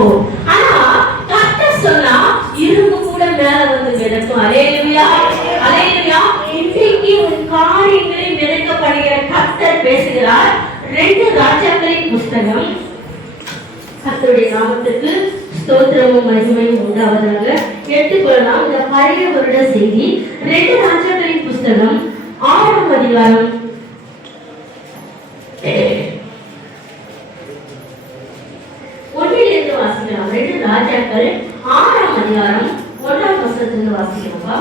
போகும். ஆனா கர்த்தர் சொன்னா இரும்பு கூட மேல வந்து மிதக்கும். அல்லேலூயா, அல்லேலூயா. இன்றைக்கு உன் காரியங்களை மிதக்கப்படுகிற கர்த்தர் பேசுகிறார். 2 ராஜாக்களின் புஸ்தகம். கர்த்தருடைய நாமத்துக்கு ஸ்தோத்திரமும் மகிமையும் உண்டாவதாக. எடுத்துக்கொள்ளலாம் இந்த பழைய வருட செய்தி. 2 ராஜாக்களின் புஸ்தகம் 6ஆம் அதிகாரம் 1 வாசிக்கலாம். 2 ராஜாக்கள் 6ஆம் அதிகாரம் 1ஆம் வசனத்திலிருந்து வாசிக்கிறோம்ப்பா.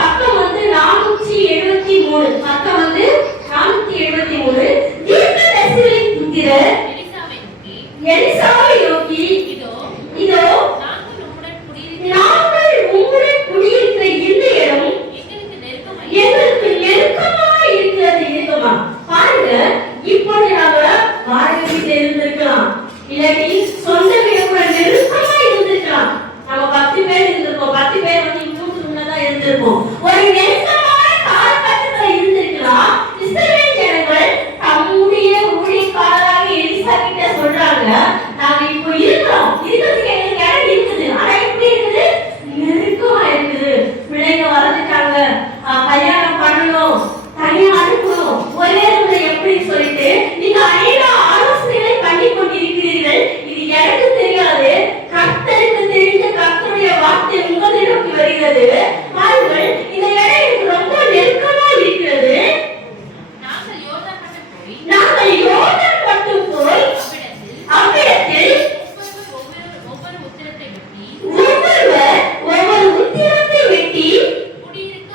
பக்கம் வந்து 473, பக்கம் வந்து 473. தீர்க்கதரிசிகளின் புத்திரர் எலிசாவை நோக்கி, இதோ நாங்கள் உம்முடன் குடியிருக்கிற இந்த இடம் எங்களுக்கு நெருக்கமாய் இருக்கிறது. இருக்குமா பாருங்க, இப்போது நாங்க வாடகை வீட்டில் இருந்திருக்கலாம், இல்லாட்டி சொந்த வீடு கூட நெருக்கமா இருந்திருக்கலாம். நம்ம 10 பேர் இருந்திருக்கோம், 10 பேர் வந்து இன்னும் முன்னதான் இருந்திருக்கோம். ஒரு நெருக்கமான காலகட்டத்தில் இருந்திருக்கலாம். இஸ்ரவேல் ஜனங்கள் தம்முடைய ஊழியக்காரராக எலிசா கிட்ட சொல்றாங்க, நாங்க இப்போ இருக்கிறோம், இருக்கிறதுக்கு எங்களுக்கு இடம் இருக்குது. ஆனா எப்படி இருக்குது? நெருக்கமா இருக்குது. பிள்ளைங்க வளர்ந்துட்டாங்க, கல்யாணம் பண்ணணும், தனியா அனுப்பணும், ஒரே எப்படி சொல்லிட்டு நீங்க அநேக ஆலோசனைகளை பண்ணி கொண்டிருக்கிறீர்கள். இது எனக்கு தெரியாது, கர்த்தருக்கு தெரிந்த கர்த்தருடைய வார்த்தை உங்களிடம் வருகிறது. பாருங்கள், இந்த இடம் எனக்கு ரொம்ப நெருக்கமா இருக்கிறது. நாங்கள் யோர்தான் மட்டும் போய் அவ்விடத்தில் ஒவ்வொரு உத்திரத்தை வெட்டி குடியிருக்க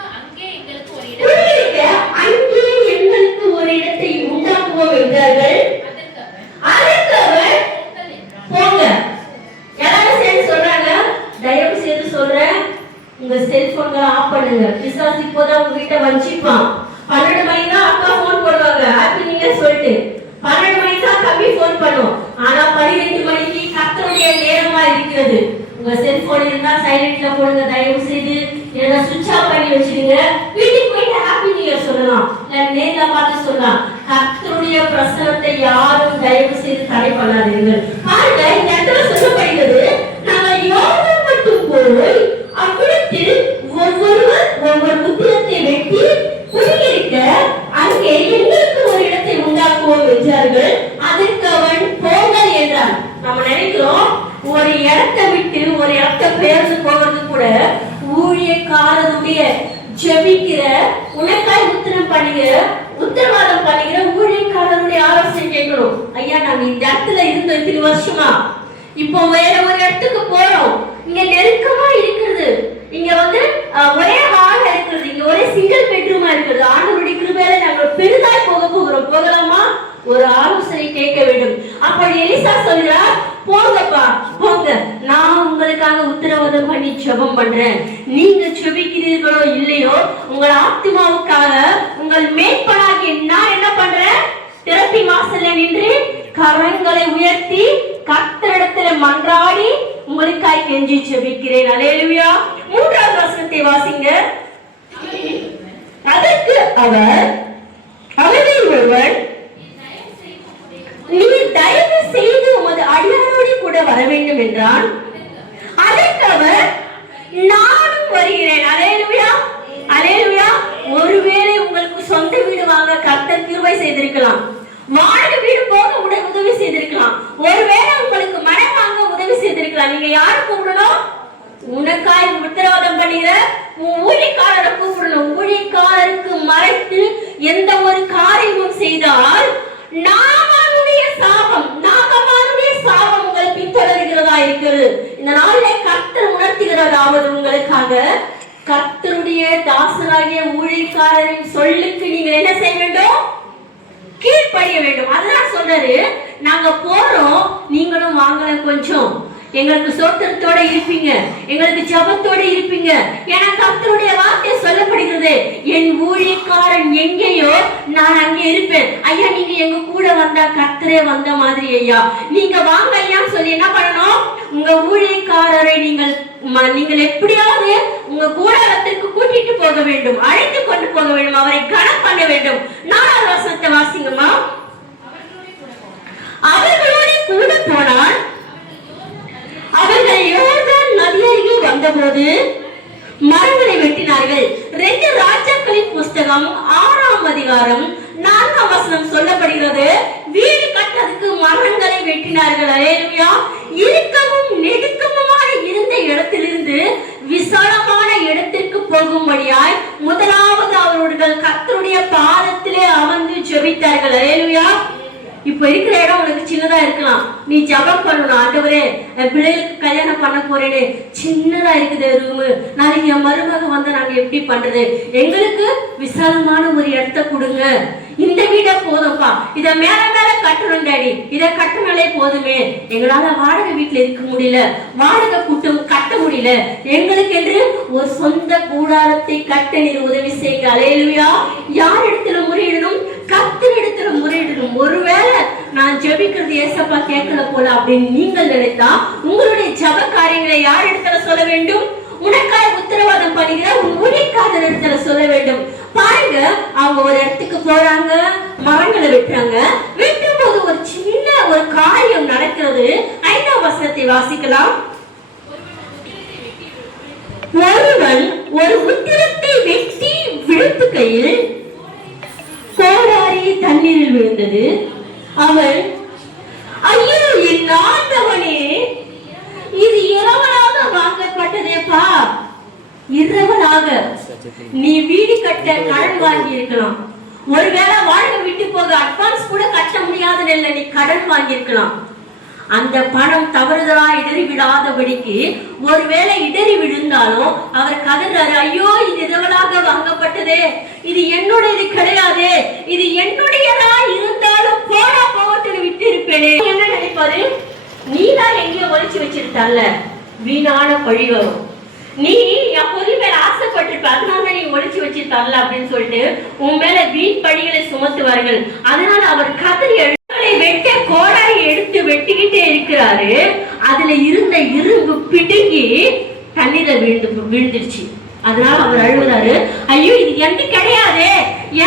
அங்கே எங்களுக்கு ஒரு இடத்தை உண்டாக்குவோம் என்றார்கள். அதற்கு அவர் போங்க. எல்லாரும் சேர்ந்து சொல்றாங்க, தயவு செய்து சொல்றேன், உங்க செல்போன்களை ஆஃப் பண்ணுங்க. பிசாசு இப்போதான் உங்க வீட்டை வஞ்சிப்பான். 12 மணிக்கு தான் அக்கா போன் பண்ணுவாங்க, ஹாப்பி நீங்க சொல்லிட்டு 12 மணிக்கு தான் தம்பி போன் பண்ணும். ஆனா 12 மணிக்கு கர்த்தருடைய நேரமா இருக்கிறது. உங்க செல்போன் இருந்தா சைலண்ட்ல போடுங்க தயவு செய்து, இல்லைன்னா சுவிட்ச் ஆஃப் பண்ணி வச்சிருங்க. வீட்டுக்கு போயிட்டு ஹாப்பி நியூ இயர் சொல்லலாம், இல்ல நேர்ல பார்த்து சொல்லலாம். கர்த்தருடைய பிரசனத்தை யாரும் தயவு செய்து தடை பண்ணாதீர்கள். பாருங்க, இந்த இடத்துல சொல்லப்படுகிறது, நாங்கள் யோர்தான் மட்டும் போய் அவ்விடத்தில் ஒவ்வொரு உத்திரத்தை வெட்டி குடியிருக்க அங்கே எங்களுக்கு ஒரு இடத்தை உண்டாக்குவோம் என்றார்கள். அதற்கு அவன் போங்கள் என்றான். நம்ம நினைக்கிறோம் ஒரு இடத்தை விட்டு ஒரு இடத்தை பெயர்ந்து போவது கூட ஊழியக்காரனுடைய ஜெபிக்கிற, உனக்காய் உத்தரவாதம் பண்ணுகிற ஊழியக்காரனுடைய ஆலோசனை கேட்கணும். ஐயா, நாங்க இந்த இடத்துல இருந்தோம் இத்தனை வருஷமா, இப்போ வேற ஒரு இடத்துக்கு போறோம், இங்க நெருக்கமா இருக்கிறது, இங்க வந்து ஒரே ஹால் இருக்கிறது, இங்க ஒரே சிங்கிள் பெட்ரூமா இருக்கிறது, ஆண்டவருடைய கிருபையால நாங்கள் பெரிதாய் போகலாமா? ஒரு ஆலோசனை கேட்க வேண்டும். அப்படி எலிசா சொல்கிறார், போங்கப்பா போங்க, நான் உங்களுக்காக உத்தரவாதம் பண்ணி ஜெபம் பண்றேன். நீங்க ஜெபிக்கிறீர்களோ இல்லையோ, உங்கள் ஆத்மாவுக்காக உங்கள் மேற்பனாகி நான் என்ன பண்றேன்? திறப்பி வாசல்ல நின்று கரங்களை உயர்த்தி கர்த்தரிடத்துல மன்றாடி உங்களுக்காய் கெஞ்சி ஜெபிக்கிறேன். அல்லேலூயா. 3ஆவது வசனத்தை வாசிங்க. அதற்கு அவர், அவரில் ஒருவன், நீ தயவு செய்து உமது அடியாரோடு கூட வர வேண்டும் என்றான். அதற்கு அவர், நானும் வருகிறேன். அல்லேலூயா, அல்லேலூயா. ஒருவேளை உங்களுக்கு சொந்த வீடு வாங்க கர்த்தர் கிருபை செய்திருக்கலாம், வாடகை வீடு போக உதவி செய்திருக்கலாம், ஒருவேளை உங்களுக்கு மனம் வாங்க உதவி செய்திருக்கலாம். நீங்க யாரு கூப்பிடணும்? உனக்காய் உத்தரவாதம் பண்ணுகிற ஊழியக்காரரை கூப்பிடணும். ஊழியக்காரருக்கு மறைத்து எந்த ஒரு காரியமும் செய்தால் நாகமானுடைய சாபம் உங்களை பின்தொடர்கிறதா இருக்கிறது. இந்த நாளிலே கர்த்தர் உணர்த்துகிறதாவது உங்களுக்காக, கர்த்தருடைய தாசராகிய ஊழியக்காரரின் சொல்லுக்கு நீங்க என்ன செய்ய வேண்டும்? கீழ்ப்படிய வேண்டும். அதான் சொல்றாரு, நாங்க போறோம், நீங்களும் வாங்கல, கொஞ்சம் எங்களுக்கு சோத்திரத்தோட இருப்பீங்க, எங்களுக்கு ஜபத்தோட இருப்பீங்க. ஏன்னா கர்த்தருடைய வார்த்தை சொல்லப்படுகிறது, என் ஊழியக்காரன் எங்கேயோ நான் அங்கே இருப்பேன். ஐயா, நீங்க எங்க கூட வந்தா கர்த்தரே வந்த மாதிரி ஐயா, நீங்க வாங்க ஐயான்னு சொல்லி என்ன பண்ணணும்? உங்க ஊழியக்காரரை நீங்கள் எப்படியாவது உங்க கூடாரத்திற்கு கூட்டிட்டு போக வேண்டும், அழைத்து கொண்டு போக வேண்டும், அவரை கனம் பண்ண வேண்டும். 4ஆவது வசனத்தை அதிகாரம் 4ஆம் வசனம் சொல்லப்படுகிறது, வீடு கட்டதுக்கு மரங்களை வெட்டினார்கள். அல்லேலூயா. இறுக்கமும் நெருக்கமுமான இருந்த இடத்திலிருந்து விசாலமான இடத்திற்கு போகும்படியாய் முதலாவது அவர்கள் கர்த்தருடைய பாதத்திலே அமர்ந்து ஜெபித்தார்கள். அல்லேலூயா. இப்ப இருக்கிற இடம் உனக்கு சின்னதா இருக்கலாம். நீ ஜெபம் பண்ணணும், ஆண்டவரே என் பிள்ளைகளுக்கு கல்யாணம் பண்ண போறேன்னு. சின்னதா இருக்குது ரூமு, நாளைக்கு என் மருமக வந்து நாங்க எப்படி பண்றது? எங்களுக்கு விசாலமான ஒரு இடத்த கொடுங்க. இந்த வீட போதும்பா, இத மேல மேல கட்டணும் டாடி, இத கட்டினாலே போதுமே. எங்களால வாடகை வீட்டுல இருக்க முடியல, வாடகை கூட்டம் கட்ட முடியல, எங்களுக்கு என்று ஒரு சொந்த கூடாரத்தை கட்ட நீர் உதவி செய்யுங்க. அல்லேலூயா. யார் இடத்துல முறையிடணும்? கர்த்தர் இடத்துல முறையிடணும். ஒருவேளை நான் ஜெபிக்கிறது ஏசப்பா கேட்கல போல அப்படின்னு நீங்கள் நினைத்தா உங்களுடைய ஜெப காரியங்களை யார் இடத்துல சொல்ல வேண்டும்? உனக்காய் உத்தரவாதம் பண்ணுகிற உன் ஊழியக்காரர் இடத்துல சொல்ல வேண்டும். பாருங்க, அவங்க ஒரு இடத்துக்கு போறாங்க, மரங்களை வெட்டுறாங்க. வெட்டும் போது ஒரு சின்ன ஒரு காரியம் நடக்கிறது. 5ஆம் வசனத்தை வாசிக்கலாம். ஒருவன் ஒரு உத்திரத்தை வெட்டி விழுத்துகையில் கோடாரி தண்ணீரில் விழுந்தது. அவன், ஐயோ என் ஆண்டவனே, இது இரவலாக வாங்கப்பட்டதேப்பா. இரவலாக நீ வீடு கட்ட கடன் வாங்கி இருக்கலாம். ஒருவேளை வாடகை விட்டு போக அட்வான்ஸ் கூட கட்ட முடியாத நிலையில நீ கடன் வாங்கி இருக்கலாம். அந்த பணம் தவறுதலா இடறி விடாதபடிக்கு ஒருவேளை இடறி விழுந்தாலும் அவர் கதறாரு, ஐயோ இது இரவலாக வாங்கப்பட்டதே, இது என்னுடையது கிடையாது, இது என்னுடையதா இருந்தாலும் போடா போகட்டுன்னு விட்டு இருப்பேனே. என்ன நினைப்பாரு? நீதான் எங்கேயோ ஒழிச்சு வச்சிருக்கல்ல, வீணான பழி வரும். நீ என் பொருள் மேல ஆசைப்பட்டிருப்ப, அதனால நீ ஒழிச்சு வச்சிருக்கல்ல அப்படின்னு சொல்லிட்டு உன் மேல வீண் பழிகளை சுமத்துவார்கள். அதனால அவர் கதறி வெட்ட கோடாரி எடுத்து வெட்டிக்கிட்டே இருக்கிறாரு. அதுல இருந்த இரும்பு பிடுங்கி தண்ணீர விழுந்துருச்சு. அதனால அவர் அழுகுறாரு, ஐயோ இது எந்த கிடையாது,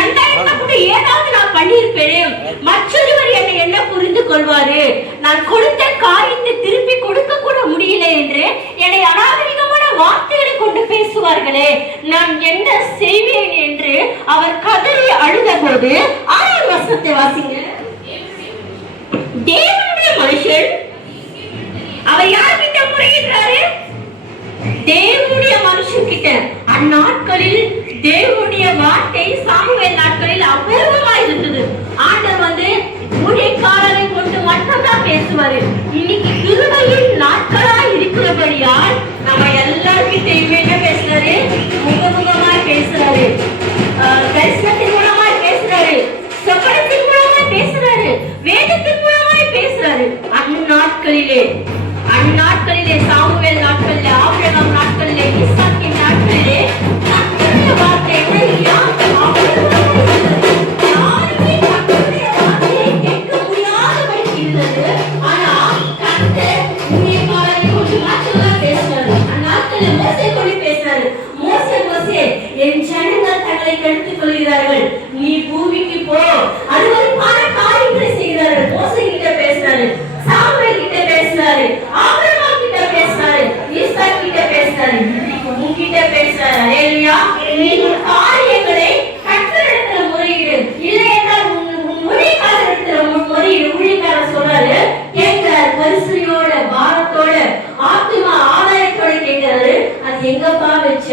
எந்த இடத்துல கூட ஏதாவது நான் பண்ணியிருப்பேன், மற்றொருவர் என்னை என்ன புரிந்து கொள்வாரு, நான் கொடுத்த காரியத்தை திருப்பி கொடுக்க கூட முடியல என்று என்னை அநாகரிகமான வார்த்தைகளை கொண்டு பேசுவார்களே, நான் என்ன செய்வேன் என்று அவர் கதறி அழுத போது 6ஆம் வசனத்தை வாசிங்க. தேவனுடைய மனுஷன் அவர் யார்கிட்ட முறையிடுறாரு? தேவனுடைய மனுஷன் கிட்ட. அந்நாட்களில் தேவனுடைய வார்த்தை சாமுவேல் நாட்களில் அபூர்வமா இருந்தது. ஆண்டவர் வந்து ஊழியக்காரரை கொண்டு மட்டும்தான் பேசுவாரு. இன்னைக்கு கிருபையின் நாட்களா இருக்கிறபடியால் நம்ம எல்லார்கிட்டையுமே என்ன பேசுறாரு? முகமுகமாய் பேசுறாரு, தரிசனத்தின் மூலமாய் பேசுறாரு, சொப்பனத்தின் மூலமாய் பேசுறாரு, வேதத்தின் மூலமாய் பேசுறாரு. அந்நாட்களிலே சாமுவேல் நாட்களிலே, ஆபிரகாம் நாட்களிலே, ஈசாக்கின் நாட்களிலே கர்த்தருடைய வார்த்தை யாருமே கர்த்தருடைய வார்த்தையை கேட்க முடியாதபடி இருந்தது. ஆனா கர்த்தர் ஊழியக்காரரை கொண்டு மட்டும்தான் பேசுறாரு. அந்நாட்களில் மோசே கொண்டு பேசுறாரு. மோசே என் ஜனங்கள் தங்களை கெடுத்துக் கொள்கிறார்கள், நீ பூமிக்கு போ. அருவருப்பான காரியங்களை செய்கிறார்கள். மோசே கிட்ட பேசுறாரு, சாமுவேல் கிட்ட பேசுறாரு, ஆபிரகாம் கிட்ட பேசுறாரு, ஈசாக் கிட்ட பேசுறாரு, உன்கிட்ட பேசுறாரு. அல்லேலூயா. நீ காரியங்களை கர்த்தரிடத்துல முறையிடு, இல்லை என்றால் உன் ஊழியக்காரரிடத்துல முறையிடு. ஊழியக்காரர் சொல்றாரு, கேட்கிறார், பரிசுயோட பாரத்தோட ஆத்துமா ஆதாயத்தோட கேட்கிறாரு, அது எங்கப்பா வச்ச,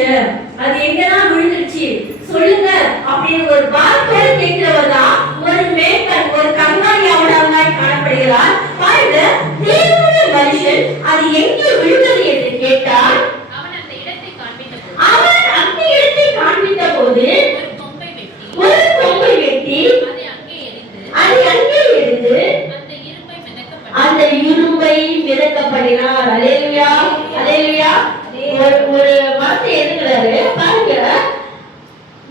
அது எங்கதான் விழுந்துருச்சு சொல்லுங்க அப்படின்னு ஒரு பாரத்தோட கேட்கிறவர் தான் ஒரு மேய்ப்பன், ஒரு கண்ணாடி அவனாய் காணப்படுகிறார். பாருங்க, தேவனுடைய மனுஷன் அது எங்கே விழுந்தது என்று கேட்டால் அவன் அந்த இடத்தை காண்பித்த போது ஒரு கொம்பை வெட்டி அதை அங்கே எரிந்து அந்த இரும்பை மிதக்கப்படினார். அல்லேலூயா, அல்லேலூயா. ஒரு வார்த்தை எதுங்கிறாரு பாருங்க,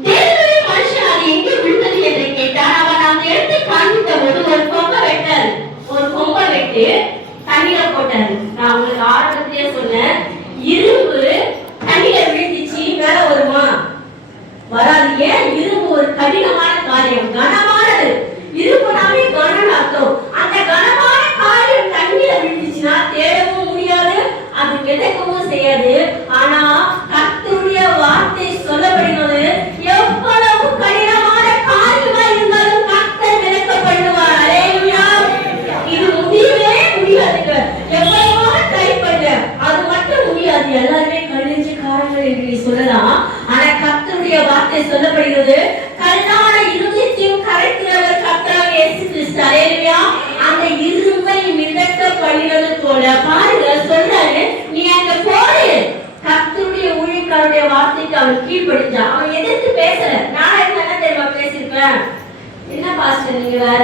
தேவனுடைய மனுஷன் அது எங்கே விழுந்தது என்று கேட்டால் அவன் அந்த இடத்தை காண்பித்த போது ஒரு கொம்பை வெட்டாரு, ஒரு கொம்பை வெட்டி தண்ணியில போட்டாரு. நான் உங்களுக்கு ஆரம்பத்திலேயே சொன்னேன், இரும்பு தண்ணியில விழுந்துச்சு மேல வருமா? வராது. ஏன்? இரும்பு ஒரு கடினமான காரியம், கனமானது. இரும்புனாவே கனம் அர்த்தம். அந்த கனமான காரியம் தண்ணியில விழுந்துச்சுன்னா தேடவும் முடியாது, அது விதைக்கவும் செய்யாது. ஆனா கர்த்தருடைய வார்த்தை சொல்லப்படுகிறது, எவ்வளவு கடினமான காரியம் என்ன பாஸ்டர் நீங்க வேற,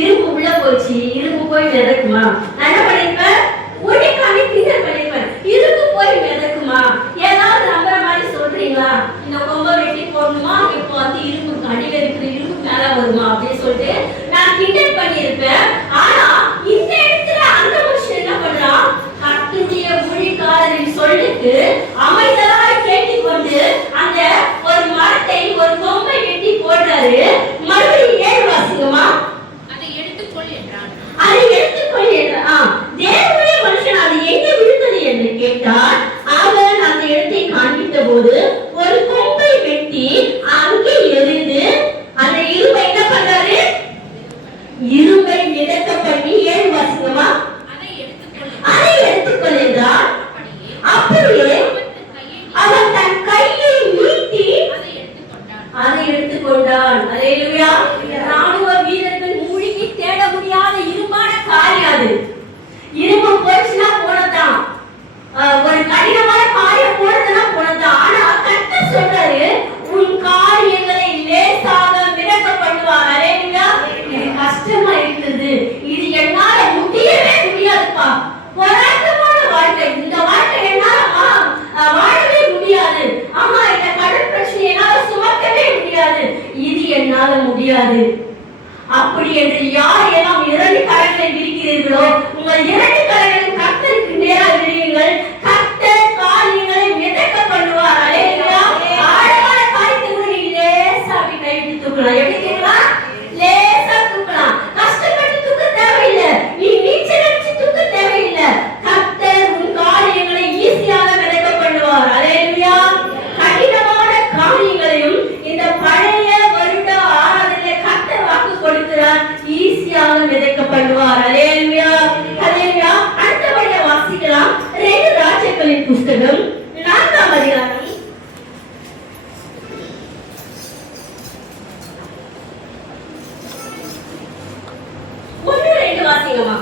இரும்பு உள்ள போச்சு, இரும்பு போய் மிதக்குமா? நான் என்ன பண்ணிருப்பேன், உடைக்காம கிண்டல் பண்ணிருப்பேன். இரும்பு போய் மிதக்குமா? ஏதாவது நம்புற மாதிரி சொல்றீங்களா? இந்த கொம்பை வெட்டி போடணுமா, இப்போ வந்து இரும்பு அடியில இருக்கிற இரும்பு மேல வருமா அப்படின்னு சொல்லிட்டு நான் கிண்டல் பண்ணிருப்பேன். ஆனா இந்த இடத்துல அந்த மனுஷன் என்ன பண்றான், கர்த்தருடைய ஊழியக்காரரின் சொல்லுக்கு அமைதலாக கேட்டுக்கொண்டு அந்த ஒரு மரத்தை, ஒரு கொம்பை வெட்டி போடுறாரு. மறுபடியும் 7 வாசிங்கம்மா. அதை எடுத்துக்கொள் என்றான். அதை எடுத்துக்கொள் என்றான். தேவனுடைய மனுஷன் அது எங்க விழுந்தது என்று கேட்டார். அவன் அந்த இடத்தை காண்பித்த போது ஒரு கொம்பை வெட்டி அங்கே எறிந்து அந்த இரும்பை என்ன பண்றாரு, இரும்பை மிதக்க பண்ணி 7 வாசிங்கம்மா. அதை எடுத்துக்கொள் என்றார். அப்படியே அவன் தன் கையை நீட்டி அதை எடுத்துக்கொண்டான். அல்லேலூயா. ராணுவ வீரர்கள் மூழ்கி தேட முடியாத இரும்பான காரியம் அது. இரும்பு போச்சுன்னா போனதான், ஒரு கடினமான காரியம் போனதுன்னா போனதான். ஆனா கர்த்தர் சொல்றாரு, உன் காரியங்களை லேசாக மிதக்க பண்ணுவார். அல்லேலூயா. இது கஷ்டமா இருக்குது, இது என்னால முடியவே முடியாதுப்பா, போராட்டமான வாழ்க்கை, இந்த வாழ்க்கை என்னால வாழவே முடியாது, ஆமா இந்த கடன் பிரச்சனை என்னால சுமக்கவே முடியாது, இது என்னால முடியாது. அப்படி என்று யார் எல்லாம் 2 கரங்களை விரிக்கிறீர்களோ, உங்கள் 2 கரங்களையும் கர்த்தருக்கு நேராக விரியுங்கள். கர்த்தர் காரியங்களை மிதக்க பண்ணுவார். அல்லேலூயா. ஆழமான காரியத்தை கூட நீ லேசா அப்படி கைவிட்டு தூக்கலாம். எப்படி கேட்கலாம்? லேசா தூக்கலாம். கஷ்டப்பட்டு தூக்க தேவையில்லை, நீ நீச்சல் அடிச்சு தூக்க தேவையில்லை. கர்த்தர் உன் காரியங்களை ஈஸியாக மிதக்க பண்ணுவார். அல்லேலூயா. கடினமான காரியங்களையும் இந்த பழைய வருட ஆராதனையில கர்த்தர் வாக்கு கொடுக்கிறார், ஈஸியாக மிதக்க பண்ணுவார். அல்லேலூயா. அல்லேலூயா. அடுத்தபடியா வாசிக்கலாம் 2 ராஜாக்களின் புஸ்தகம் 4ஆம் அதிகாரம் 1-2 வாசிங்கம்மா.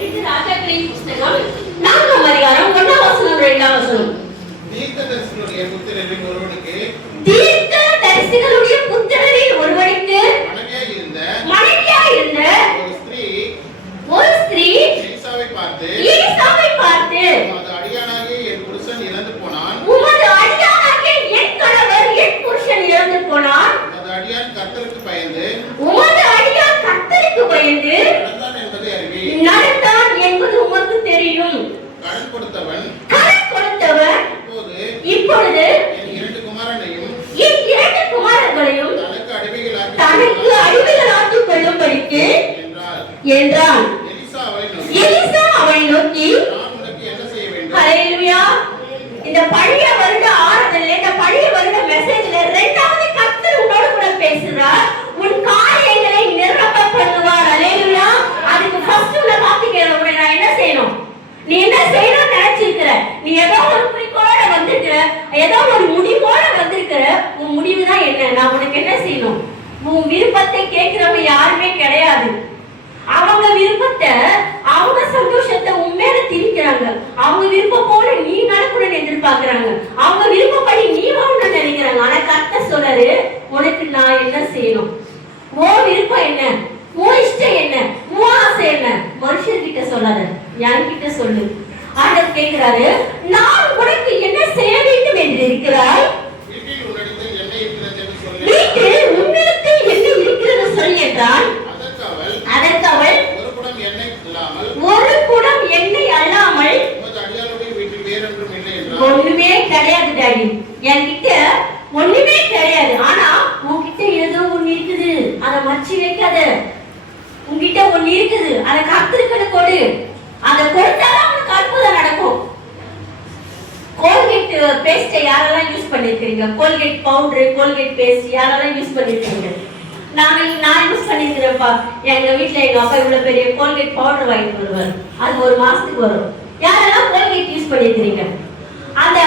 2 ராஜாக்களின் புஸ்தகம் 4ஆம் அதிகாரம் 1ஆம் வசனம் 2ஆம் வசனம். தீர்க்கதரிசிகளுடைய புத்திரரில் ஒருவனுக்கு மனைவியாய் இருந்த ஒரு ஸ்திரீ எலிசாவை பார்த்து உமது அடியானாகிய என் புருஷன் இறந்து போனான், உமது அடியான் கர்த்தருக்கு பயந்து நடந்தான் என்பதை அறிவி. நடந்தான் என்பது உமக்கு தெரியும். கடன் கொடுத்தவன் இப்பொழுது என் 2 குமாரனையும் தனக்கு அடிமைகளாக்கிக் கொள்ளும்படிக்கு என்றான். எலிசா அவனை நோக்கி, நான் உனக்கு என்ன செய்ய வேண்டும்? அல்லேலூயா. இந்த பழைய வருட ஆராதனையில, இந்த பழைய வருட மெசேஜ்ல 2வது கர்த்தர் உன்னோடு கூட பேசுறார், உன் காரியங்களை நிரப்ப பண்ணுவார். அல்லேலூயா. அதுக்கு ஃபர்ஸ்ட் உள்ள வார்த்தையை நான் என்ன செய்யணும், நீ என்ன செய்யணும்னு நினைச்சிருக்கிற, நீ ஏதோ ஒரு குறிக்கோளோட வந்திருக்கிற, ஏதோ ஒரு முடிவோட வந்திருக்கிற, உன் முடிவு தான் என்ன, நான் உனக்கு என்ன செய்யணும். உன் விருப்பத்தை கேட்கிறவங்க யாருமே கிடையாது. அவங்க விருப்பத்தை, அவங்க சந்தோஷத்தை உன் மேல திணிக்கிறாங்க. அவங்க விருப்பம் போல நீ நடக்கணும்னு எதிர்பார்க்கிறாங்க. அவங்க விருப்பப்படி நீ வாழணும்னு நினைக்கிறாங்க. ஆனா கர்த்தர் சொல்றாரு, உனக்கு நான் என்ன செய்யணும், உன் விருப்பம் என்ன, உன் இஷ்டம் என்ன, உன் ஆசை என்ன, மனுஷர்கிட்ட சொல்லாத, என்கிட்ட சொல்லு. ஆண்டவர் கேட்கிறாரு, நான் உனக்கு என்ன செய்ய வேண்டும் என்று இருக்கிறாய், வீட்டில் உன்னிடத்தில் என்ன இருக்கிறது சொல் என்றான். அதற்கு அவள் ஒரு குடம் எண்ணெய் அல்லாமல் ஒண்ணுமே கிடையாது டாடி, என்கிட்ட ஒண்ணுமே கிடையாது. ஆனா உன்கிட்ட ஏதோ ஒண்ணு இருக்குது, அதை மறைச்சு வைக்காத. உன்கிட்ட ஒண்ணு இருக்குது, அதை கர்த்தருக்கு கொடு. அதை கொடுத்தாதான் உனக்கு அற்புதம் நடக்கும். கோல்கேட் பேஸ்ட் யாரெல்லாம் யூஸ் பண்ணிருக்கீங்க? கோல்கேட் பவுடர், கோல்கேட் பேஸ்ட் யாரெல்லாம் யூஸ் பண்ணிருக்கீங்க? நான் யூஸ் பண்ணிருக்கிறேன்ப்பா. எங்க வீட்டுல எங்க அப்பா இவ்வளவு பெரிய கோல்கேட் பவுடர் வாங்கிட்டு வருவார், அது 1 மாசத்துக்கு வரும். யாரெல்லாம் கோல்கேட் யூஸ் பண்ணிருக்கீங்க? அந்த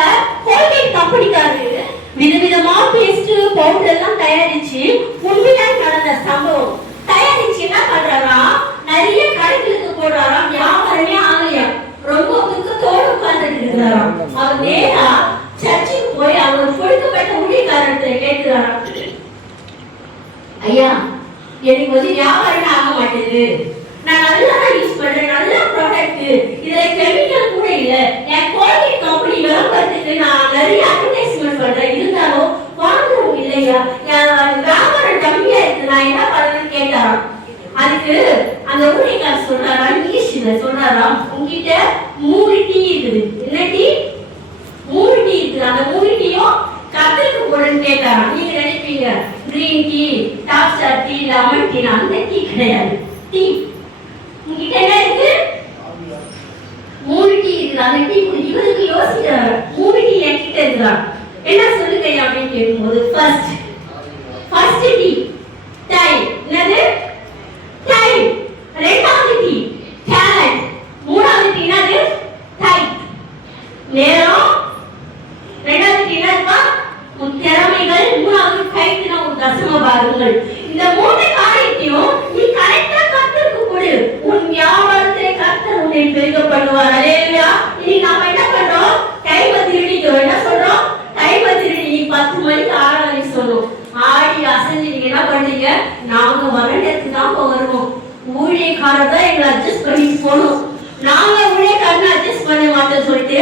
கோல்கேட் கம்பெனிக்காரரு விதவிதமா பேஸ்ட் பவுடர் எல்லாம் தயாரிச்சு உண்மையா நடந்த சம்பவம் தயாரிச்சு என்ன பண்றாரா, நிறைய கடைகளுக்கு போடுறாராம். வியாபாரமே ஆகலையா, ரொம்ப துக்கத்தோடு உட்கார்ந்துட்டு இருக்கிறாராம். அவர் நேரா சர்ச்சுக்கு போய் அவர் கொடுக்கப்பட்ட ஊழியக்காரர்கிட்ட கேட்கிறாராம், ஐயா எனக்கு வந்து வியாபாரம் ஆக மாட்டேங்குது, நான் நல்லா யூஸ் பண்றேன், நல்ல ப்ராடக்ட், இதுல கெமிக்கல் கூட இல்ல, என் கோல்கேட் கம்பெனி விளம்பரத்துக்கு நான் நிறைய அட்வர்டைஸ்மெண்ட் பண்றேன், இருந்தாலும் வாங்குறவங்க இல்லையா, என் வியாபாரம் கம்மியா இருக்கு, நான் என்ன பண்றேன்னு கேட்டாராம். அதுக்கு அந்த ஊழியக்காரர் சொல்றாரா, இங்கிலீஷ்ல சொல்றாரா, உங்ககிட்ட 3 டீ இருக்குது, என்ன டீ? 3 டீ இருக்குது, அந்த 3 டீயும் கத்தருக்கு போடுன்னு கேட்டாராம். நீங்க நினைப்பீங்க green tea, top star tea, lemon tea, அந்த டீ கிடையாது. டீ உங்ககிட்ட என்ன இருக்கு? 3 டீ இருக்குது, அந்த டீ இவருக்கு யோசிக்கிறாரு, 3 டீ என்கிட்ட இருக்குதா, என்ன சொல்லுங்க அப்படின்னு கேட்கும்போது ஃபர்ஸ்ட் டீ டைம், என்னது டைம், ரெண்டாவது டீ டேலண்ட், மூணாவது டீ என்னது டைம், நேரம், ரெண்டாவது டீ என்னதுப்பா உன் திறமைகள், மூணாவது கைத்தின உன் தசம பாகங்கள். இந்த 3 காரியத்தையும் நீ கரெக்டா கர்த்தருக்கு கொடு, உன் வியாபாரத்தை கர்த்தர் உன்னை பெருக பண்ணுவார். அல்லேலூயா. இன்னைக்கு நாம என்ன பண்றோம்? டைம் திருடிக்கிறோம். என்ன சொல்றோம்? டைம் திருடி நீ 10 மணிக்கு ஆரம்பிச்சு சொன்னோம், ஆடி அசைஞ்சு நீங்க என்ன பண்றீங்க, நாங்க வர நேரத்துக்கு தான் வருவோம், ஊழியக்காரர் தான் எங்களை அட்ஜஸ்ட் பண்ணிட்டு போகணும், நாங்க ஊழியக்காரனை அட்ஜஸ்ட் பண்ண மாட்டோம் சொல்லிட்டு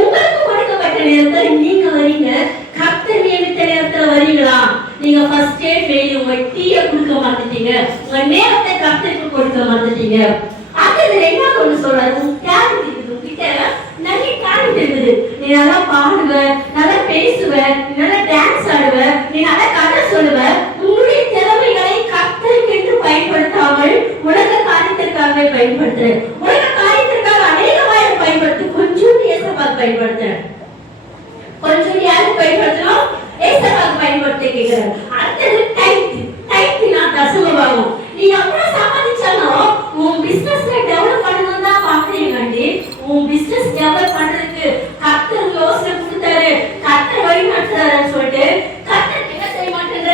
உங்களுக்கு கொடுக்கப்பட்ட நேரத்தில் நீங்க வரீங்க, கர்த்தர் நியமித்த நேரத்துல வரீங்களா? நீங்க ஃபர்ஸ்டே ஃபெயில், உங்க டீயை கொடுக்க மாட்டீங்க, உங்க நேரத்தை கர்த்தருக்கு கொடுக்க மாட்டீங்க. அடுத்தது ரெண்டாவது ஒண்ணு சொல்றாரு, டேலண்ட் இருக்குது, உங்ககிட்ட நிறைய டேலண்ட் இருக்குது, நீ நல்லா பாடுவ, நல்லா பேசுவ, நீ நல்லா டான்ஸ் ஆடுவ, நீ நல்லா கதை சொல்லுவ, உங்களுடைய திறமைகளை கர்த்தருக்கு என்று பயன்படுத்தாமல் உலக காரியத்திற்காக பயன்படுத்துற, உலக காரியத்திற்காக அநேகமாக பயன்படுத்து, கொஞ்சம் ஏசப்பாக்கு பயன்படுத்துற, கொஞ்சம் யாருக்கு பயன்படுத்தணும், ஏசப்பாக்கு பயன்படுத்த கேட்கிறேன். அடுத்தது டைத் நான் தசம பாகம், நீ எவ்வளவு சம்பாதிச்சாலும் உன் பிசினஸ்ல டெவலப் பண்ணணும் தான் பாக்குறீங்க. உன் பிசினஸ் டெவலப் பண்றதுக்கு கர்த்தர் யோசனை கொடுத்தாரு, கர்த்தர் வழி நடத்துறாருன்னு சொல்லிட்டு கர்த்தர் என்ன செய்ய மாட்டேன்ற,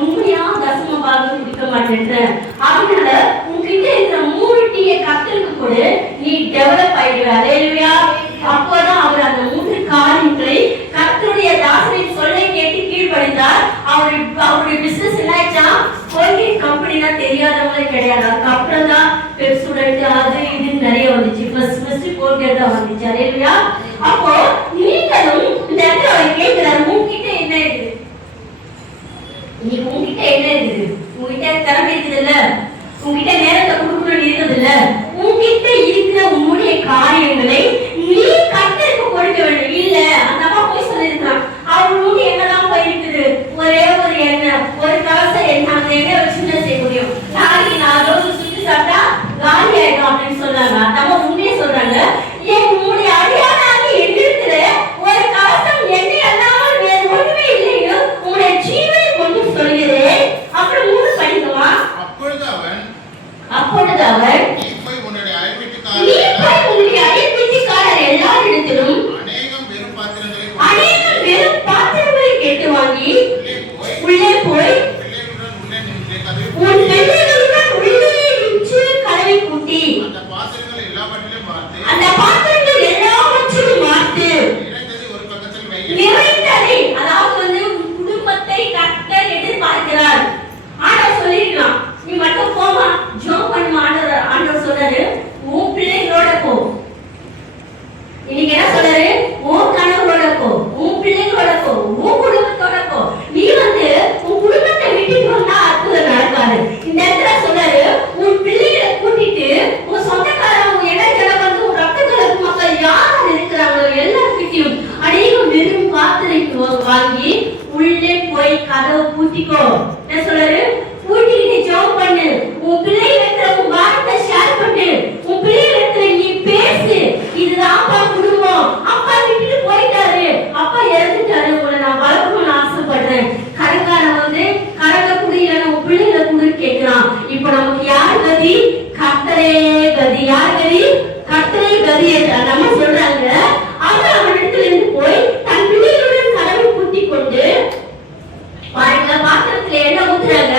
உண்மையா தசம பாகம் கொடுக்க மாட்டேன்ற. அதனால உன்கிட்ட இருக்கிற 3 டீயை கர்த்தருக்கு கொடு, நீ டெவலப் ஆயிடுவ. அல்லேலூயா. அப்போதான் அவர் அந்த 3 காரியங்களை கர்த்தருடைய தாசனின் சொல்லை கேட்டு கீழ்ப்படிந்தார். அவருடைய பிசினஸ் என்ன ஆயிடுச்சா, கோல்கேட் கம்பெனினா தெரியாதவங்களே கிடையாது, அதுக்கப்புறம் தான் பெப்சோடன்ட் அது இது நிறைய வந்துச்சு, ஃபர்ஸ்ட் கோல்கேட் தான் வந்துச்சு. அல்லேலூயா. அப்போ நீங்களும் இந்த இடத்துல அவர் கேட்கிறாரு, உங்ககிட்ட என்ன இருக்குது, உங்ககிட்ட என்ன இருக்குது, உங்ககிட்ட திறமை இருக்குது இல்ல, உங்ககிட்ட நேரத்தை கொடுக்கணும்னு இருக்குது இல்ல, உங்ககிட்ட இருக்கிற உன்னுடைய காரியங்களை நீ கர்த்தருக்கு கொடுக்க வேண்டும். இல்ல அந்த அம்மா போய் சொல்லிருக்கான், அவங்களோட என்னதான் போயிருக்குது, ஒரே ஒரு எண்ணெய், ஒரு கலசம் எண்ணெய், அந்த எண்ணெய் வச்சு என்ன செய்ய முடியும், நாளைக்கு 4 ரோஸ் சுத்தி சாப்பிட்டா காலி ஆயிடும் அப்படின்னு சொன்னாங்க. அந்த அம்மா உண்மையே சொல்றாங்க, ஏன் உன்னுடைய அடியானாக எண்ணிருக்கிற ஒரு கலசம் எண்ணெய் அல்லாமல் வேறு ஒண்ணுமே இல்லையோ, உன்னுடைய ஜீவனை கொண்டு சொல்கிறேன். அப்புறம் 3 படிக்குமா, அப்பொழுது அவன் நீ போய் உன்னுடைய அயல்வீட்டுக்காரர் எல்லாரிடத்திலும் அநேகம் வெறும் பாத்திரங்களை கேட்டு வாங்கி உள்ளே போய் உன் பிள்ளைகளுடன் உள்ளே நின்று கதவை பூட்டி அந்த பாத்திரங்கள் எல்லாவற்றிலும் மாட்டு நிறைந்ததை, அதாவது வந்து உன் குடும்பத்தை கர்த்தர் எதிர்பார்க்கிறார். ஆண்டவர் சொல்லிருக்கலாம், நீ மட்டும் போமா ஜோம் பண்ணுமா, ஆண்டவர் சொல்றாரு, உன் பிள்ளைகளோட போ. இன்னைக்கு என்ன சொல்றாரு, உன் கணவரோட போ, உன் பிள்ளைகளோட போ, உன் குடும்பத்தோட போ. நீ வந்து உன் குடும்பத்தை விட்டுட்டு வந்தா அற்புதம் நடக்காது. இந்த இடத்துல சொல்றாரு, உன் பிள்ளைகளை கூட்டிட்டு உன் சொந்தக்காரன், உன் இடையில வந்து உன் ரத்த கலப்பு மக்கள் யார் இருக்கிறாங்களோ எல்லார்கிட்டையும் அநேகம் வெறும் பாத்திரத்தை வாங்கி உள்ளே போய் கதவை பூட்டிக்கோ. என்ன சொல்றாரு, பூட்டிட்டு ஜெபம் பண்ணு, உன் பிள்ளைகளுக்கு உன் வார்த்தை ஷேர் பண்ணு, உன் பிள்ளைகளுக்கு நீ பேசு, இதுதான் அப்பா குடும்பம், அப்பா விட்டுட்டு போயிட்டாரு, அப்பா இறந்துட்டாரு, உன்னை நான் வளர்க்கணும்னு ஆசைப்படுறேன். கடங்காரன் வந்து கடங்க குடியில நம்ம பிள்ளைகளை குடு கேட்கிறான். இப்ப நமக்கு யார் கதி, கர்த்தரே கதி. யார் கதி, கர்த்தரே கதி நம்ம சொல்றாங்க. அவன் அவனிடத்துல இருந்து போய் தன் பிள்ளைகளுடன் கதவை பூட்டி கொண்டு பாருங்க, பாத்திரத்துல என்ன ஊத்துறாங்க,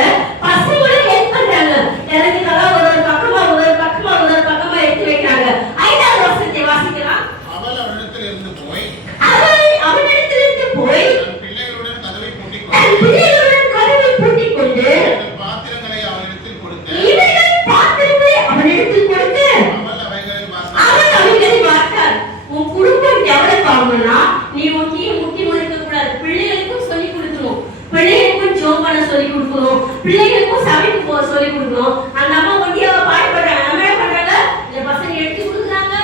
பிள்ளைகளுக்கும் சமைக்க போக சொல்லி கொடுக்கணும். அந்த அம்மா ஒண்டியா பாடுபடுறாங்க. நம்ம என்ன பண்றாங்க? இந்த பசங்க எடுத்து கொடுக்குறாங்க,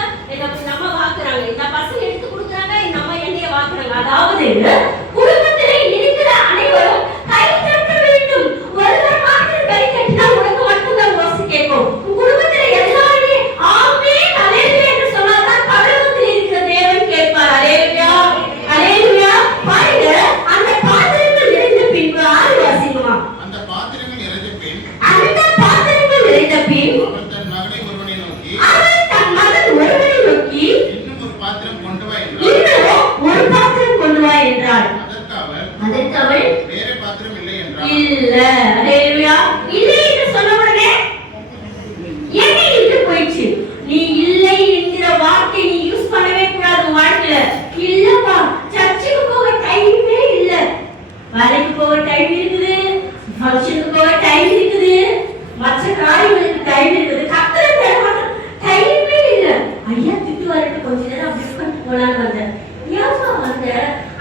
நம்ம வாக்குறாங்க. இந்த பசங்க எடுத்து கொடுக்குறாங்க, இந்த அம்மா எண்ணெய வாக்குறாங்க. அதாவது குடும்பத்திலே இருக்கிற அனைவரும் கை தட்ட வேண்டும். ஒருவர் மாத்திரம் கை தட்டினா உனக்கு மட்டும்தான் ஓசை கேட்கும். குடும்பத்திலே எல்லாருமே ஆமென் அல்லேலூயா என்று சொன்னால்தான் பரலோகத்தில் இருக்கிற தேவன் கேட்பார். அல்லேலூயா அல்லேலூயா. பாருங்க, அந்த பாத்திரங்கள் நிறைந்த பின்பு ஆறு வாசிக்குமா? அந்த பாத்திரங்கள் நிறைந்த பின் அந்த பாத்திரங்கள் நிறைந்த பின் அவன் தன் மகனை ஒருவனை நோக்கி இன்னும் ஒரு பாத்திரம் கொண்டு வா என்றார். அதற்கு அவள் வேற பாத்திரம் இல்லை என்றார். இல்ல. அல்லேலூயா. இல்லை என்று சொன்ன உடனே என்னை இருந்து போயிடுச்சு. நீ இல்லை என்கிற வார்த்தை நீ யூஸ் பண்ணவே கூடாது வாழ்க்கையில. இல்லப்பா, சர்ச்சுக்கு போக டைமே இல்ல, வேலைக்கு போக டைம் இருக்குது, ஃபங்க்ஷனுக்கு போக டைம் இருக்குது, மற்ற காரியங்களுக்கு டைம் இருக்குது, கத்தரை தேட டைமே இல்ல. ஐயா திட்டு வரட்டு கொஞ்ச நேரம் அப்படி பண்ணிட்டு போலான்னு வந்தேன். ஏன்பா வந்த?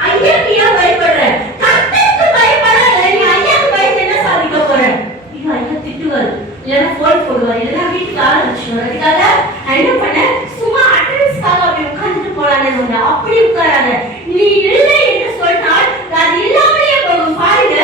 ஐயாக்கு ஏன் பயப்படுற? கத்தருக்கு பயப்படாத. நீ ஐயாக்கு பயந்து என்ன சாதிக்க போற? ஐயோ ஐயா திட்டுவாரு, இல்லைன்னா போன் போடுவாரு, இல்லைன்னா வீட்டுக்கு ஆள் அனுப்பிச்சுடுவாரு. அதுக்காக நான் என்ன பண்ணேன், சும்மா அட்டெண்டன்ஸ்க்காக அப்படி உட்கார்ந்துட்டு போலான்னு வந்தேன். அப்படி உட்காராத. நீ இல்லை என்று சொன்னால் அது இல்லாமலே போகும். பாருங்க,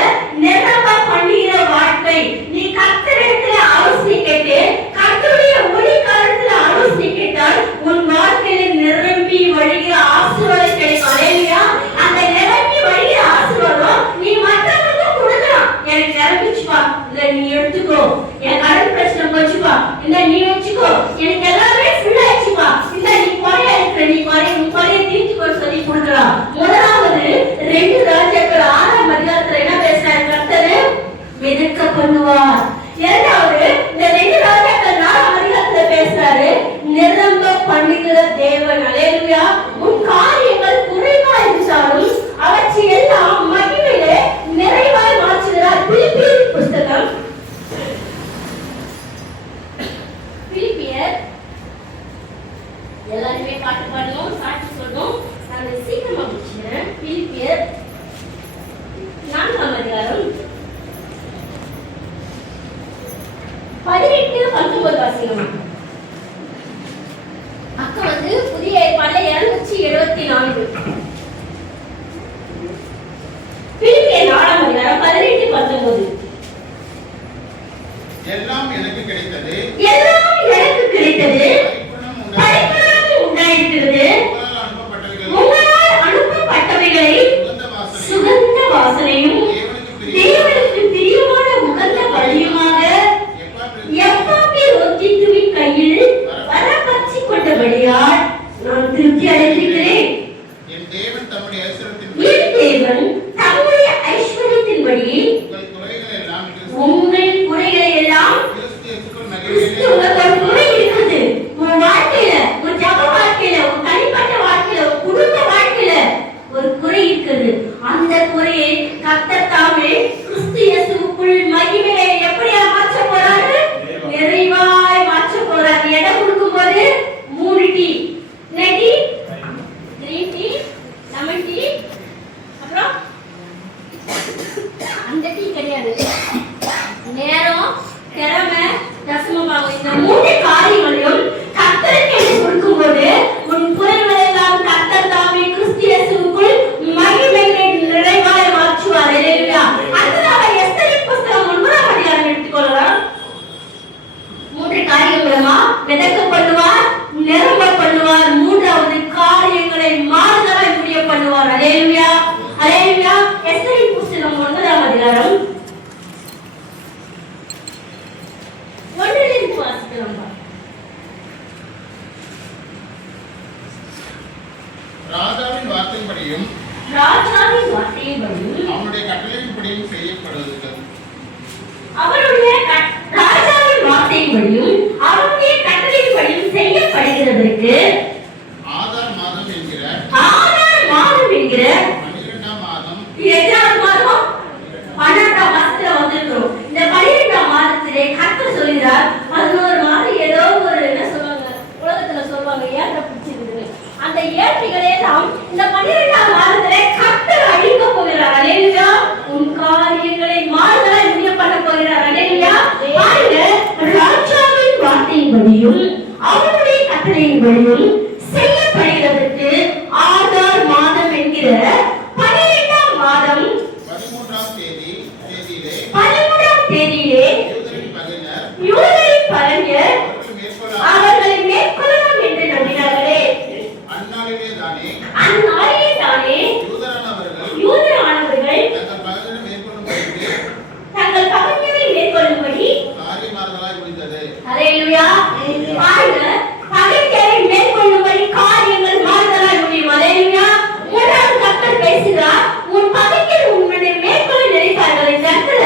நிரம்ப பண்ணுகிற வாழ்க்கை. நீ கர்த்தரிடத்துல ஆலோசனை கேட்டு கர்த்தருடைய ஒளி காலத்துல ஆலோசனை கேட்டால் உன் வாழ்க்கையில நிரம்பி வழிகிற ஆசீர்வாதம் கிடைக்கும். அல்லேலூயா. அந்த நிரம்பி வழிகிற ஆசீர்வாதம் நீ மற்றவங்களுக்கு கொடுக்கலாம். எனக்கு நிரம்பிச்சுப்பா, இல்ல நீ எடுத்துக்கோ. என் கடன் பிரச்சனை போச்சுப்பா, இல்ல நீ வச்சுக்கோ. எனக்கு எல்லாமே ஃபுல் ஆயிடுச்சுப்பா, இல்ல நீ குறையா இருக்கிற, நீ குறைய தீர்த்துக்கோ சொல்லி கொடுக்கலாம். முதலாவது 2 ராஜாக்கள் 6ஆம் அதிகாரத்துல என்ன பேசுறாரு? கர்த்தர் விதக்க பண்ணுவார். இரண்டாவது இந்த 2 ராஜாக்கள் 4ஆம் அதிகாரத்துல பேசுறாரு, நிரம்ப பண்ணுகிற தேவன். அல்லேலூயா. உன் காரியங்கள் குறைவா இருந்தாலும் அவற்றை எல்லாம் மகிமையிலே நிறைவாய் மாற்றுகிறார். பிலிப்பியர் புத்தகம், பிலிப்பியர் எல்லாருமே பாட்டு பாடணும், சாட்சி சொல்லணும். நான் சீக்கிரமா முடிச்சுக்கிறேன். பிலிப்பியர் 4ஆம் அதிகாரம் 18-19 வாசிக்கணும். அக்கா புதிய ஏற்பாடுல 274. பிலிப்பியர் 4ஆம் அதிகாரம் 18-19. எல்லாம் எனக்கு கிடைத்தது, பரிபூரணம் உண்டாயிருக்கிறது. உங்களால் அனுப்பப்பட்டவைகளை சுகந்த வாசனையும் தேவனுக்கு பிரியமான உகந்த பலியுமாக எப்பாப்பிரோதித்துவின் கையில் வரப்பற்றி கொண்டபடியால் நான் திருப்தி அடைந்திருக்கிறேன். என் தேவன் தம்முடைய ஐஸ்வர்யத்தின்படி உங்கள் குறைகளை எல்லாம் உங்களுக்கு குறை இருக்குது. உன் வாழ்க்கையில, உன் ஜப வாழ்க்கையில, உன் தனிப்பட்ட வாழ்க்கையில, உன் குடும்ப வாழ்க்கையில ஒரு குறை இருக்குது. அந்த குறையை கர்த்தர் தாமே கிறிஸ்து இயேசுவுக்குள் மகிமையை எப்படியா மாற்ற போறாரு? நிறைவாய் மாற்ற போறாரு. இடம் கொடுக்கும்போது 3 டீ, நெடி 3 டீ, லெமன் டீ, அப்புறம் அந்த டீ கிடையாது, நேரம், திறமை, தசமபாகம். இந்த 3 காரியங்களையும் கர்த்தருக்கு கொடுக்கும்போது உன் குறைகளை எல்லாம் கர்த்தர் தாமே கிறிஸ்து இயேசுவுக்குள் மகிமையை நிறைவாய் மாற்றுவார். அல்லேலூயா. அடுத்ததாக எஸ்தரின் புத்தகம் 9ஆம் அதிகாரம் எடுத்துக்கொள்ளலாம். 3 காரியங்களமா விதக்க பண்ணுவார், நிரம்ப பண்ணுவார், 3வது காரியங்களை மாறுதலாய் முடிய பண்ணுவார். அல்லேலூயா அல்லேலூயா. எஸ்தரின் புத்தகம் 9ஆம் அதிகாரம் கட்டளையின்படியும் செய்யப்படுகிறதற்கு ஆதார் மாதம் என்கிற 12ஆம் மாதம் 13ஆம் தேதியிலே 13ஆம் தேதியிலே யூதரின் பகைஞர் யூதரின் பகைஞர் அவர்களை மேற்கொள்ளலாம் என்று நம்பினார்களே. அந்நாளிலே தானே யூதரானவர்கள் தங்கள் பகைஞரை மேற்கொள்ளும்படி காரியமானதாய் முடிந்தது. ஹல்லேலூயா. பாருங்க, பகைஞரை மேற்கொள்ளும்படி காரியங்கள் மாறுதலாய் முடியும். ஹல்லேலூயா. மூன்றாவது கர்த்தர் பேசுகிறார், உன் பகைஞர் உன்னை மேற்கொள்ள நினைப்பார்கள். இந்த இடத்துல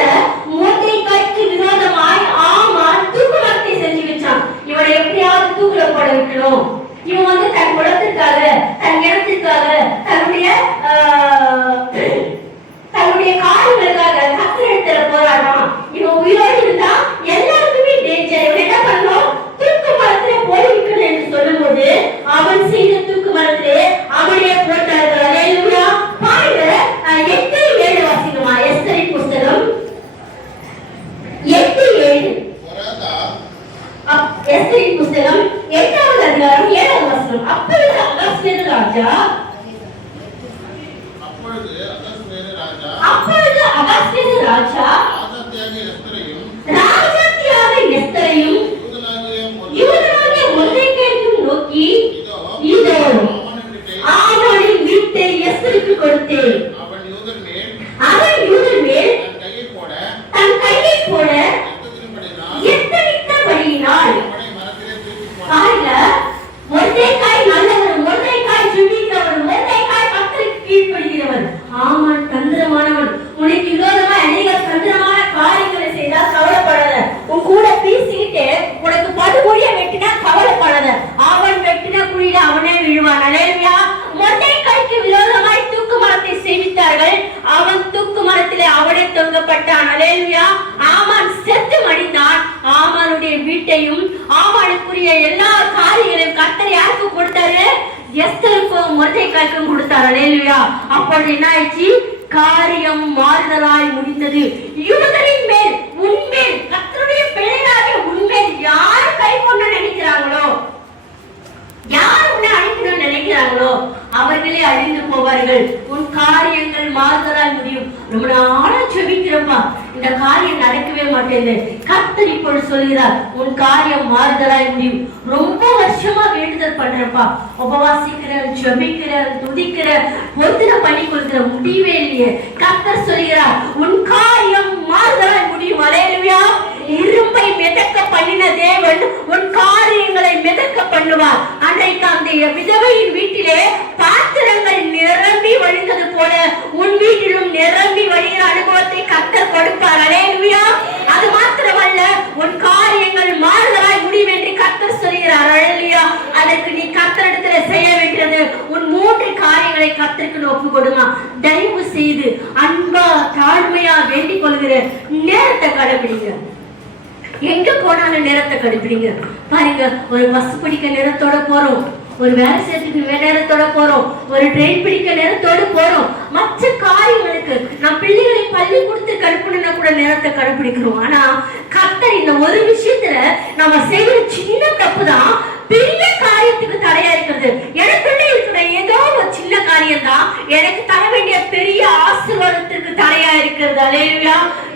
மோர்தேகாய்க்கு விரோதமாய் ஆமான் தூக்குமரத்தை செஞ்சு வச்சான். இவனை எப்படியாவது தூக்குல போட வைக்கணும். இவன் வந்து தன் குலத்திற்காக, தன் இனத்திற்காக, தன்னுடைய காரியங்களுக்காக கர்த்தரிடத்துல போராடுறான். இவன் உயிரோடு இருந்தா எல்லாருக்குமே டேஞ்சர். இவன் என்ன பண்ணணும்? தூக்கு மரத்திலே போய் வைக்கணும் என்று சொல்லும்போது அவன் செய்த தூக்கு மரத்திலே அவனையே போட்டார்கள். ஹல்லேலூயா. பாருங்க, 8:7 வாசிக்குமா? எஸ்தரின் புஸ்தகம் 8:7. எஸ்தரின் புஸ்தகம் 8வது அதிகாரம் 7வது வசனம். அப்பொழுது அகாஸ்வேரு ராஜா ராஜாத்தியாக எஸ்தரையும் யூதனாகிய மொர்தெகாயையும் நோக்கி, இதோ ஆமானின் வீட்டை எஸ்தருக்கு கொடுத்தேன். அவன் யூதர் மேல் தன் கையை போட எத்தனித்தபடியினால். பாருங்க, மொர்தெகாய் நல்லவர், மொர்தெகாய் ஜெபிக்கிறவர், மொர்தெகாய் கர்த்தருக்கு கீழ்ப்படிகிறவர். ஆமான் தந்திரமானவன். உனக்கு விரோதமா அநேகர் தந்திரமான காரியங்களை செய்தா கவலைப்படாத. உன் கூட பேசிக்கிட்டு உனக்கு படுகொடிய வெட்டினா கவலைப்படாத. அவன் வெட்டின குழியில அவனே விழுவான். ஹல்லேலூயா. மொர்தெகாய்க்கு விரோதமாய் தூக்கு மரத்தை செய்வித்தார்கள். அவன் தூக்கு மரத்திலே அவனே தொங்கப்பட்டான். ஹல்லேலூயா. ஆமான் செத்து மடிந்தான். ஆமானுடைய வீட்டையும் ஆமானுக்குரிய எல்லா காரியங்களையும் கர்த்தர் யாருக்கு கொடுத்தாரு? எஸ்தருக்கும் மொர்தெகாய்க்கும் கொடுத்தார். ஹல்லேலூயா. அப்பொழுது என்ன ஆயிடுச்சு? காரியம் மாறுதலாய் முடிந்தது. யூதரின் மேல், உன்மேல், கர்த்தருடைய பிள்ளைகளாகிய உன்மேல் யார் கை கொண்டு நினைக்கிறாங்களோ, யார் உன்னை அழிக்கணும்னு நினைக்கிறாங்களோ அவர்களே அழிந்து போவார்கள். உன் காரியங்கள் மாறுதலாய் முடியும். ரொம்ப நாளா ஜெபிக்கிறப்பா, இந்த காரியம் நடக்கவே மாட்டேங்குது. கர்த்தர் இப்பொழுது சொல்கிறார், உன் காரியம் மாறுதலாய் முடியும். ரொம்ப வருஷமா வேண்டுதல் பண்றப்பா, உபவாசிக்கிறேன், ஜெபிக்கிறேன், துதிக்கிறேன், பொருத்தனை பண்ணி கொடுக்கிற முடியவே இல்லையே. கர்த்தர் சொல்கிறார், உன் காரியம் மாறுதலாய் முடியும். ஹல்லேலூயா. இரும்பை மிதக்க பண்ணின தேவன் உன் காரியங்களை மிதக்க பண்ணுவார். அன்றைக்கு அந்த விதவையின் வீட்டிலே பாத்திரங்கள் நிரம்பி வழிந்தது போல உன் வீட்டிலும் நிரம்பி வழிகிற அனுபவத்தை கர்த்தர் கொடுப்பார். ஹல்லேலூயா. அது மாத்திரமல்ல, உன் காரியங்கள் மாறுதலாய் முடியும் என்று கர்த்தர் சொல்கிறார். ஹல்லேலூயா. அதற்கு நீ கர்த்தரிடத்துல செய்ய வேண்டியது, உன் 3 காரியங்களை கர்த்தருக்கு ஒப்பு கொடுங்க. தயவு செய்து அன்பா தாழ்மையா வேண்டிக் கொள்கிற நேரத்தை கடைபிடிங்க. எங்க போனாலும் நேரத்தை கடைபிடிங்க. பாருங்க, ஒரு பஸ் பிடிக்க நேரத்தோட போறோம், ஒரு வேலை செய்யறதுக்கு நேரத்தோட போறோம், ஒரு ட்ரெயின் பிடிக்க நேரத்தோடு போறோம். மற்ற காரியங்களுக்கு நம் பிள்ளைகளை பள்ளி கொடுத்து கற்பனா கூட நேரத்தை கடைபிடிக்கிறோம். ஆனா கர்த்தர் இந்த ஒரு விஷயத்துல நம்ம செய்யற சின்ன தப்பு தான் பெரிய காரியத்துக்கு தடையா இருக்கிறது. எனக்குள்ள இருக்கிற ஏதோ ஒரு சின்ன காரியம் தான் எனக்கு தர வேண்டிய பெரிய ஆசீர்வாதத்திற்கு தடையா இருக்கிறது. ஹல்லேலூயா.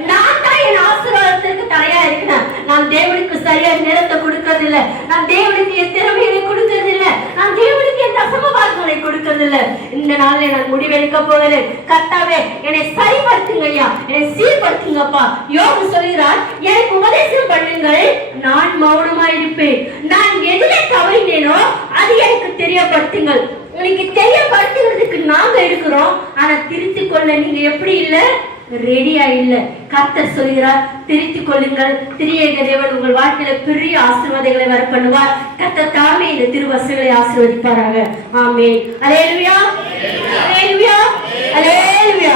நான் தான் என் ஆசீர்வாதத்திற்கு தடையா இருக்கிறேன். நான் தேவனுக்கு சரியா நேரத்தை கொடுக்கறது இல்ல, நான் தேவனுக்கு என் திறமையை கொடுக்கறது இல்ல, நான் தேவனுக்கு என் தசமபாகங்களை கொடுக்கறது இல்ல. இந்த நாள்ல நான் முடிவெடுக்க போகிறேன். கர்த்தாவே, என்னை சரிப்படுத்துங்க ஐயா, என்னை சீர்படுத்துங்கப்பா. யோபு சொல்கிறார், எனக்கு உபதேசம் பண்ணுங்கள், நான் மௌனமா இருப்பேன். நான் எதிலே தவறினேனோ அது எனக்கு தெரியப்படுத்துங்கள். உங்களுக்கு தெரியப்படுத்துறதுக்கு நாங்க இருக்கிறோம், ஆனா திருத்திக் கொள்ள நீங்க எப்படி இல்ல, ரெடியா இல்ல. கர்த்தர் சொல்கிறார், திருத்திக் கொள்ளுங்கள். திரியேக தேவன் உங்கள் வாழ்க்கையில பெரிய ஆசீர்வாதங்களை வர பண்ணுவார். கர்த்தர் தாமே இந்த திருவசனங்களை ஆசீர்வதிப்பாராக. ஆமென். அல்லேலூயா. அல்லேலூயா. அல்லேலூயா.